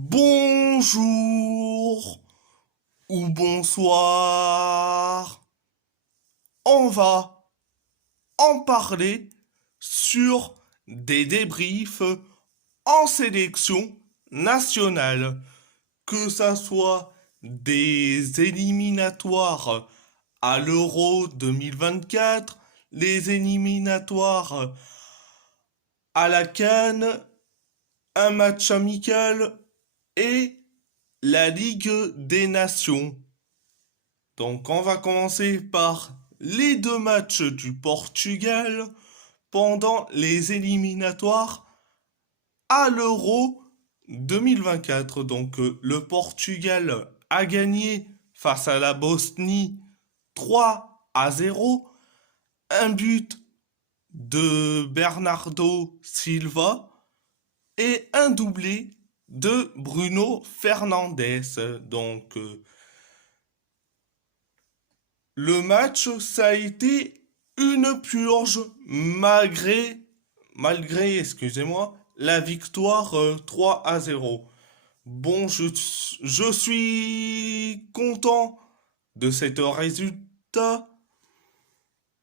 Bonjour ou bonsoir. On va en parler sur des débriefs en sélection nationale, que ça soit des éliminatoires à l'Euro 2024, les éliminatoires à la CAN, un match amical et la Ligue des Nations. Donc on va commencer par les deux matchs du Portugal pendant les éliminatoires à l'Euro 2024. Donc le Portugal a gagné face à la Bosnie 3-0. Un but de Bernardo Silva et un doublé de Bruno Fernandes. Donc le match, ça a été une purge malgré, excusez-moi, la victoire 3-0. Bon, je suis content de cet résultat,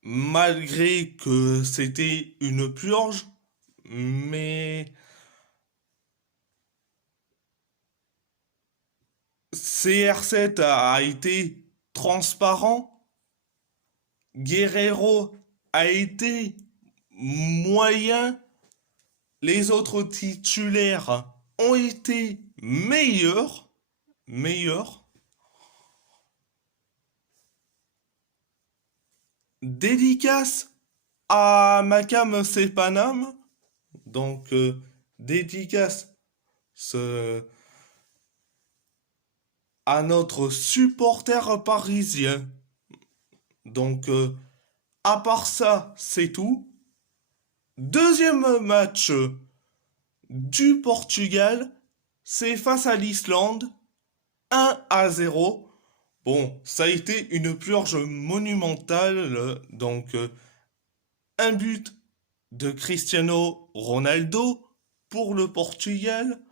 malgré que c'était une purge, mais CR7 a été transparent. Guerrero a été moyen. Les autres titulaires ont été meilleurs. Dédicace à Makam Sepanam. Donc, dédicace ce- à notre supporter parisien. Donc, à part ça, c'est tout. Deuxième match du Portugal, c'est face à l'Islande, 1-0. Bon, ça a été une purge monumentale, donc un but de Cristiano Ronaldo pour le Portugal,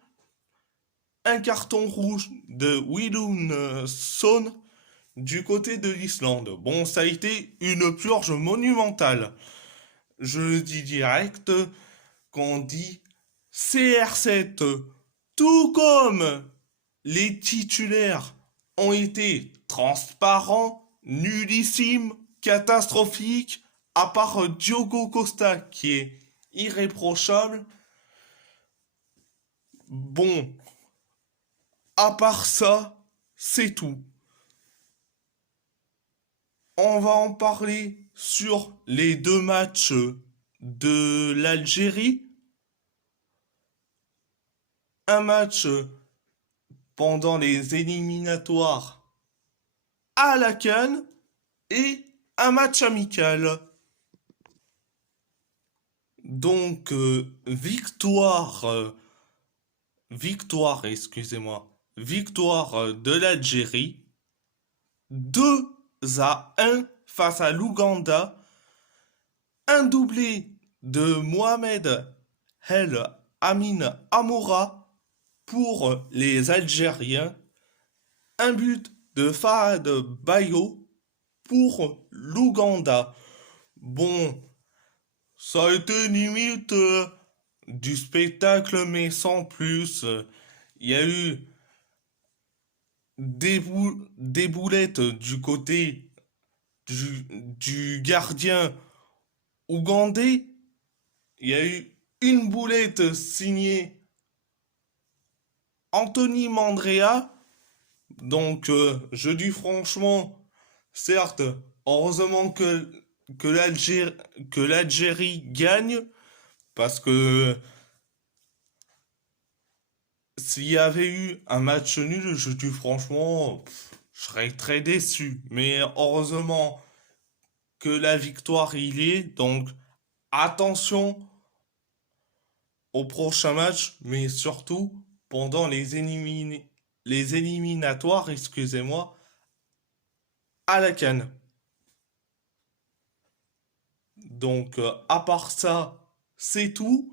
un carton rouge de Willum Son du côté de l'Islande. Bon, ça a été une purge monumentale. Je le dis direct, quand on dit CR7, tout comme les titulaires ont été transparents, nullissimes, catastrophiques, à part Diogo Costa qui est irréprochable. Bon, à part ça, c'est tout. On va en parler sur les deux matchs de l'Algérie. Un match pendant les éliminatoires à la CAN et un match amical. Donc, victoire de l'Algérie, 2-1 face à l'Ouganda, un doublé de Mohamed El Amin Amoura pour les Algériens, un but de Fahad Bayo pour l'Ouganda. Bon, ça a été limite du spectacle, mais sans plus. Il y a eu des boulettes du côté du gardien ougandais. Il y a eu une boulette signée Anthony Mandrea. Donc, je dis franchement, certes, heureusement que l'Algérie gagne, parce que s'il y avait eu un match nul, je dis franchement, je serais très déçu. Mais heureusement que la victoire il est, donc attention au prochain match, mais surtout pendant les éliminatoires, excusez-moi, à la CAN. Donc, à part ça, c'est tout.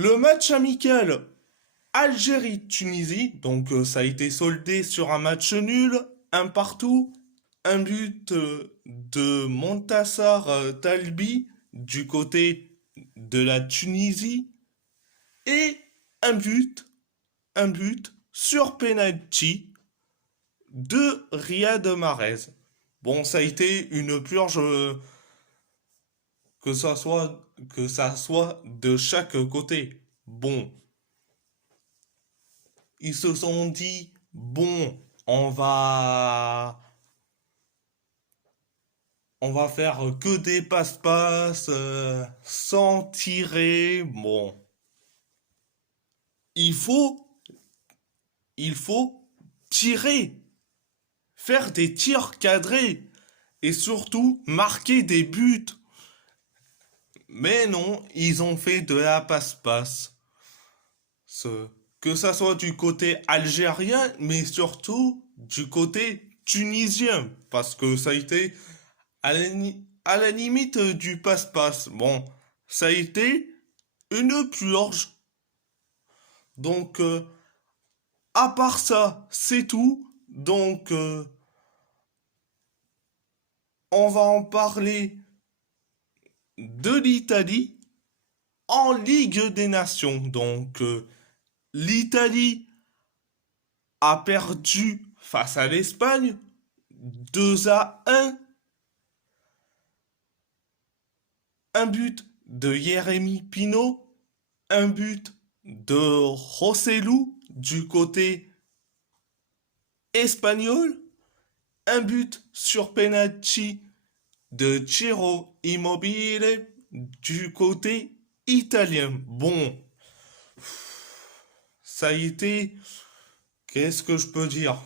Le match amical Algérie-Tunisie, donc ça a été soldé sur un match nul, un partout, un but de Montassar Talbi du côté de la Tunisie et un but, un but sur penalty de Riyad Mahrez. Bon, ça a été une purge que ça soit de chaque côté. Bon, ils se sont dit bon, on va faire que des passe-passe sans tirer. Bon, il faut il faut tirer, faire des tirs cadrés et surtout marquer des buts. Mais non, ils ont fait de la passe-passe. Ce- Que ça soit du côté algérien, mais surtout du côté tunisien. Parce que ça a été à la limite du passe-passe. Bon, ça a été une purge. Donc, à part ça, c'est tout. Donc, on va en parler de l'Italie en Ligue des Nations. Donc, l'Italie a perdu face à l'Espagne 2-1. Un but de Jérémy Pino, un but de Rossellou du côté espagnol, un but sur penalty de Ciro Immobile du côté italien. Bon, ça a été, qu'est-ce que je peux dire?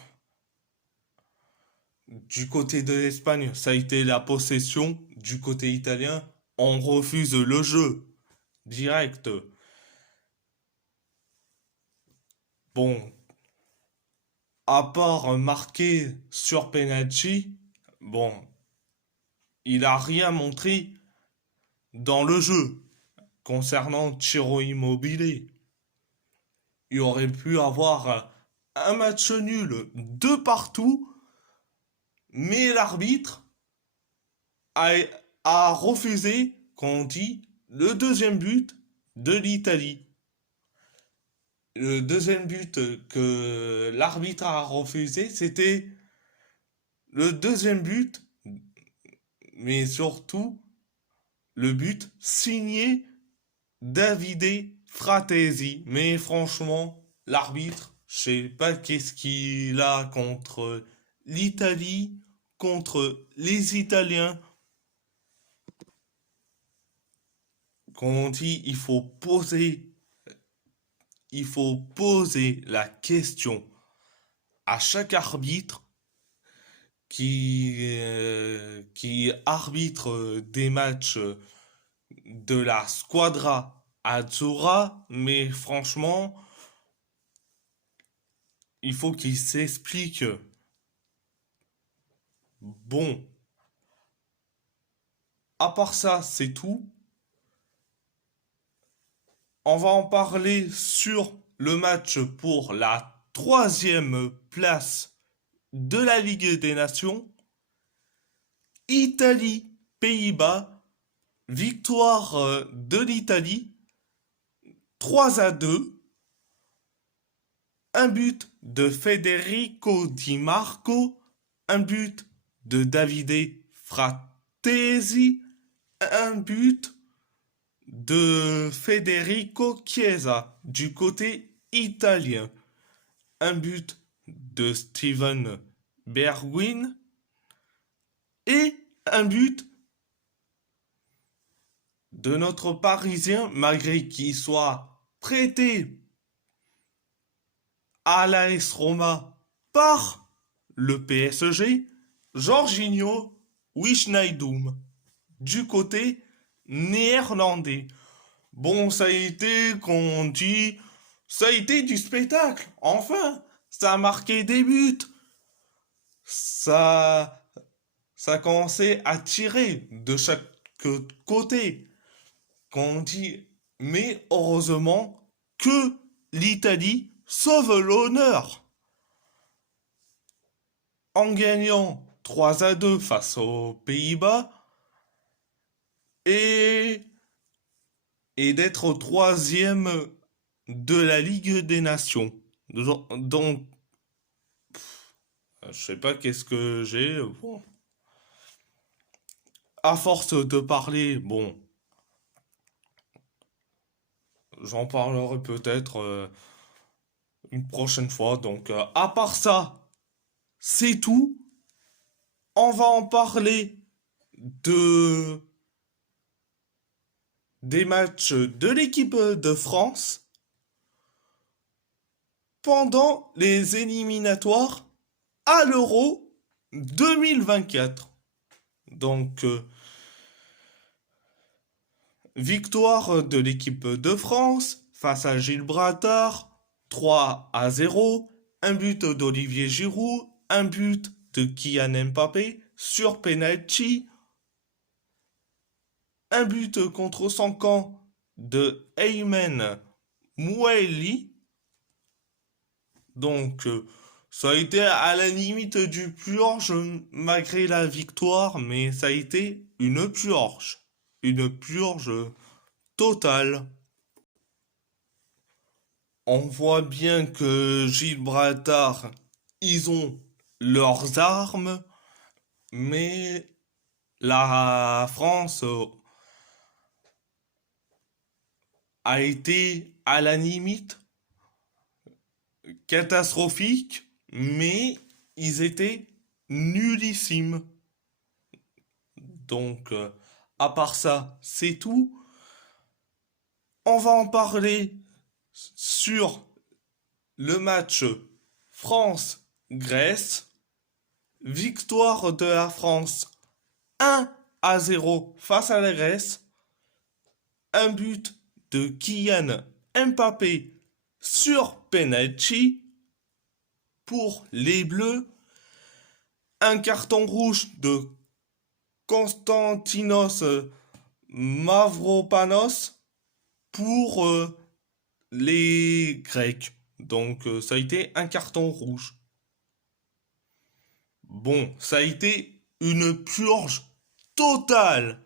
Du côté de l'Espagne, ça a été la possession. Du côté italien, on refuse le jeu direct. Bon, à part marquer sur penalty, bon, il a rien montré dans le jeu concernant Ciro Immobile. Il aurait pu avoir un match nul de partout, mais l'arbitre a, a refusé, qu'on dit, le deuxième but de l'Italie. Le deuxième but que l'arbitre a refusé, c'était le deuxième but, mais surtout le but signé Davide Fratesi. Mais franchement, l'arbitre, je sais pas qu'est-ce qu'il a contre l'Italie, contre les Italiens. Quand on dit il faut poser la question à chaque arbitre qui arbitre des matchs de la Squadra Azzurra, mais franchement, il faut qu'il s'explique. Bon, à part ça, c'est tout. On va en parler sur le match pour la troisième place de la Ligue des Nations. Italie-Pays-Bas, victoire de l'Italie 3-2. Un but de Federico Di Marco, un but de Davide Fratesi, un but de Federico Chiesa du côté italien, un but de Steven Bergwijn et un but de notre Parisien, malgré qu'il soit prêté à l'AS Roma par le PSG, Jorginho Wijnaldum du côté néerlandais. Bon, ça a été, qu'on dit, ça a été du spectacle. Enfin, ça a marqué des buts. Ça, ça a commencé à tirer de chaque côté. Qu'on dit, Mais heureusement que l'Italie sauve l'honneur en gagnant 3-2 face aux Pays-Bas et, et d'être troisième de la Ligue des Nations. Donc, je sais pas qu'est-ce que j'ai. Bon. À force de parler, bon, j'en parlerai peut-être une prochaine fois. Donc, à part ça, c'est tout. On va en parler de des matchs de l'équipe de France pendant les éliminatoires à l'Euro 2024. Donc, victoire de l'équipe de France face à Gibraltar, 3-0, un but d'Olivier Giroud, un but de Kylian Mbappé sur penalty, un but contre son camp de Ayman Mouaili. Donc, ça a été à la limite du purge malgré la victoire, mais ça a été une purge. Une purge totale. On voit bien que Gibraltar, ils ont leurs armes, mais la France a été à la limite catastrophique, mais ils étaient nullissimes. Donc, à part ça, c'est tout. On va en parler sur le match France-Grèce. Victoire de la France 1-0 face à la Grèce. Un but de Kylian Mbappé sur penalty pour les Bleus. Un carton rouge de Konstantinos Mavropanos pour les Grecs. Donc ça a été un carton rouge. Bon, ça a été une purge totale.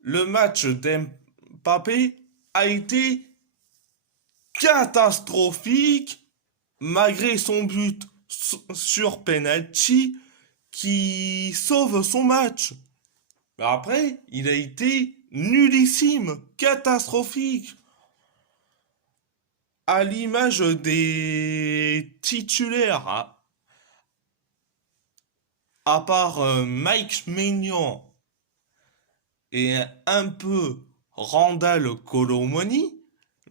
Le match d'Mbappé a été catastrophique malgré son but sur penalty qui sauve son match. Mais après, il a été nullissime, catastrophique. À l'image des titulaires, à part Mike Maignan et un peu Randall Colomoni,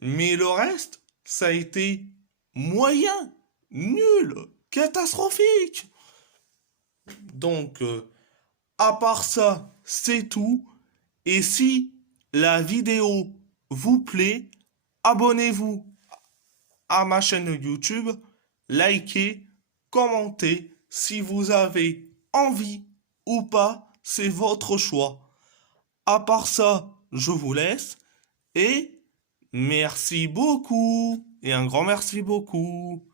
mais le reste, ça a été moyen, nul, catastrophique. Donc, à part ça, c'est tout. Et si la vidéo vous plaît, abonnez-vous à ma chaîne YouTube, likez, commentez. Si vous avez envie ou pas, c'est votre choix. À part ça, je vous laisse et merci beaucoup. Et un grand merci beaucoup.